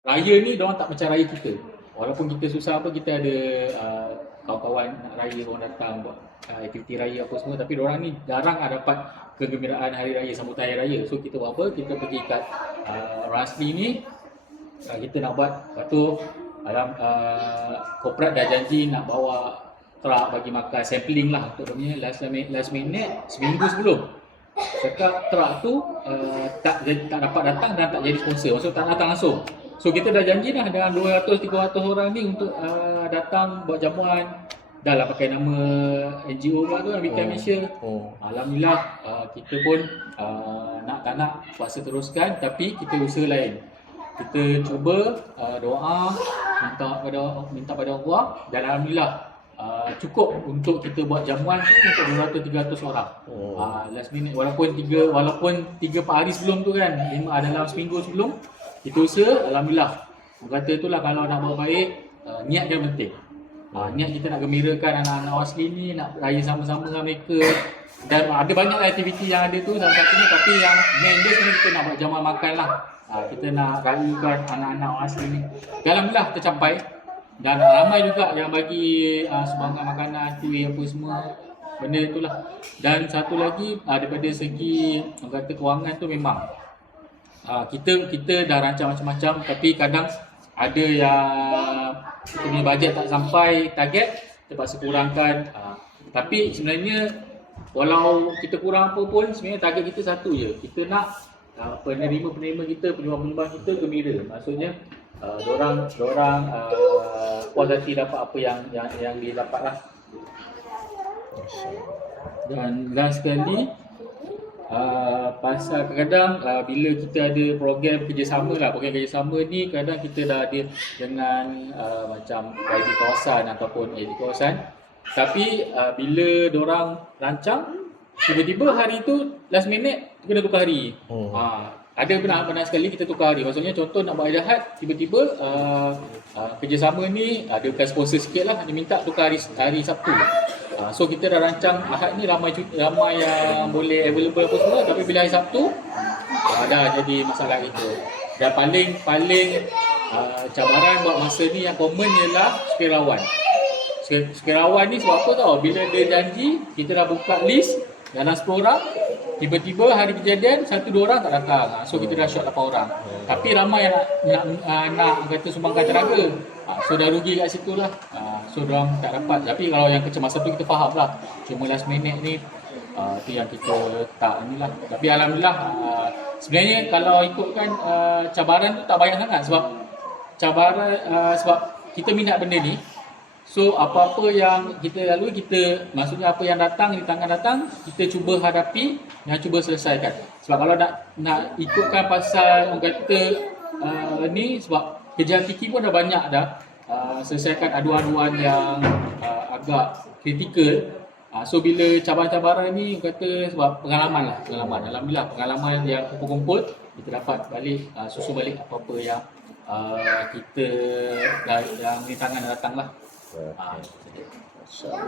Raya ni diorang tak macam raya kita. Walaupun kita susah apa, kita ada kawan-kawan nak raya, orang datang buat aktiviti raya apa semua, tapi diorang ni jarang dapat kegembiraan hari raya, sambutan hari raya. So kita buat apa? Kita pergi kat Rasli ni, kita nak buat. Lepas tu korporat dah janji nak bawa truck bagi makan sampling lah untuk dia punya last minute seminggu sebelum. Cakap truck tu tak dapat datang dan tak jadi sponsor, maksud tak datang langsung. So kita dah janji dah dengan 200-300 orang ni untuk datang buat jamuan. Dah lah pakai nama NGO pula tu, Habitat Malaysia. Alhamdulillah kita pun nak tak nak puasa teruskan, tapi kita usaha lain. Kita cuba doa, minta pada Allah, dan alhamdulillah cukup untuk kita buat jamuan tu untuk 200-300 orang. Last minute, walaupun 3-4 hari sebelum tu kan, dalam seminggu sebelum kita usaha, alhamdulillah. Orang kata itulah, kalau nak buat baik, niat yang penting. Niat kita nak gembirakan anak-anak Wasli ni, nak raya sama-sama dengan mereka. Dan ada banyak aktiviti yang ada tu, salah satunya, tapi yang main dia sebenarnya kita nak buat jamuan makan lah. Kita nak rayakan anak-anak Wasli ni. Alhamdulillah tercapai. Dan ramai juga yang bagi sumbangan makanan, kuih apa semua, benda itulah. Dan satu lagi, daripada segi orang kata kewangan tu, memang kita dah rancang macam-macam, tapi kadang ada yang kita punya bajet tak sampai target, terpaksa kurangkan. Tapi sebenarnya walau kita kurang apa pun, sebenarnya target kita satu je. Kita nak penerima-penerima kita, penyumbang-penyumbang kita gembira. Maksudnya dorang puas hati dapat apa yang dia dapat lah. Dan last sekali, pasal kadang bila kita ada program kerjasama ni, kadang kita dah ada dengan macam YB kawasan ataupun AD kawasan, tapi bila diorang rancang, tiba-tiba hari tu last minute kena tukar hari. Ada pernah sekali kita tukar hari. Maksudnya contoh nak buat Jahat, tiba-tiba kerjasama ni ada bukan sponsor sikit lah, dia minta tukar hari Sabtu. So kita dah rancang Ahad ni ramai yang boleh available apa semua, tapi bila hari Sabtu dah jadi masalah gitu. Dan paling cabaran buat masa ni yang common ialah Sukirawan. Sukirawan ni sebab apa tau, bila dia janji, kita dah buka list dalam 10 orang, tiba-tiba hari kejadian 1-2 orang tak datang. So kita dah short 8 orang. Tapi ramai yang nak kata sumbangkan tenaga. So dah rugi kat situ lah. So diorang tak dapat. Tapi kalau yang kecemasan tu kita faham lah. Cuma last minute ni tu yang kita tak ni lah. Tapi alhamdulillah sebenarnya kalau ikutkan cabaran tu tak banyak sangat. Sebab kita minat benda ni. So apa-apa yang kita lalui, maksudnya apa yang datang, di tangan datang, kita cuba hadapi dan cuba selesaikan. Sebab kalau nak ikutkan pasal orang kata ni, sebab kerja fikir pun dah banyak dah selesaikan aduan-aduan yang agak kritikal. So bila cabaran-cabaran ni, orang kata sebab pengalaman. Alhamdulillah pengalaman yang kumpul-kumpul, kita dapat balik, susun balik apa-apa yang kita yang di tangan datang lah.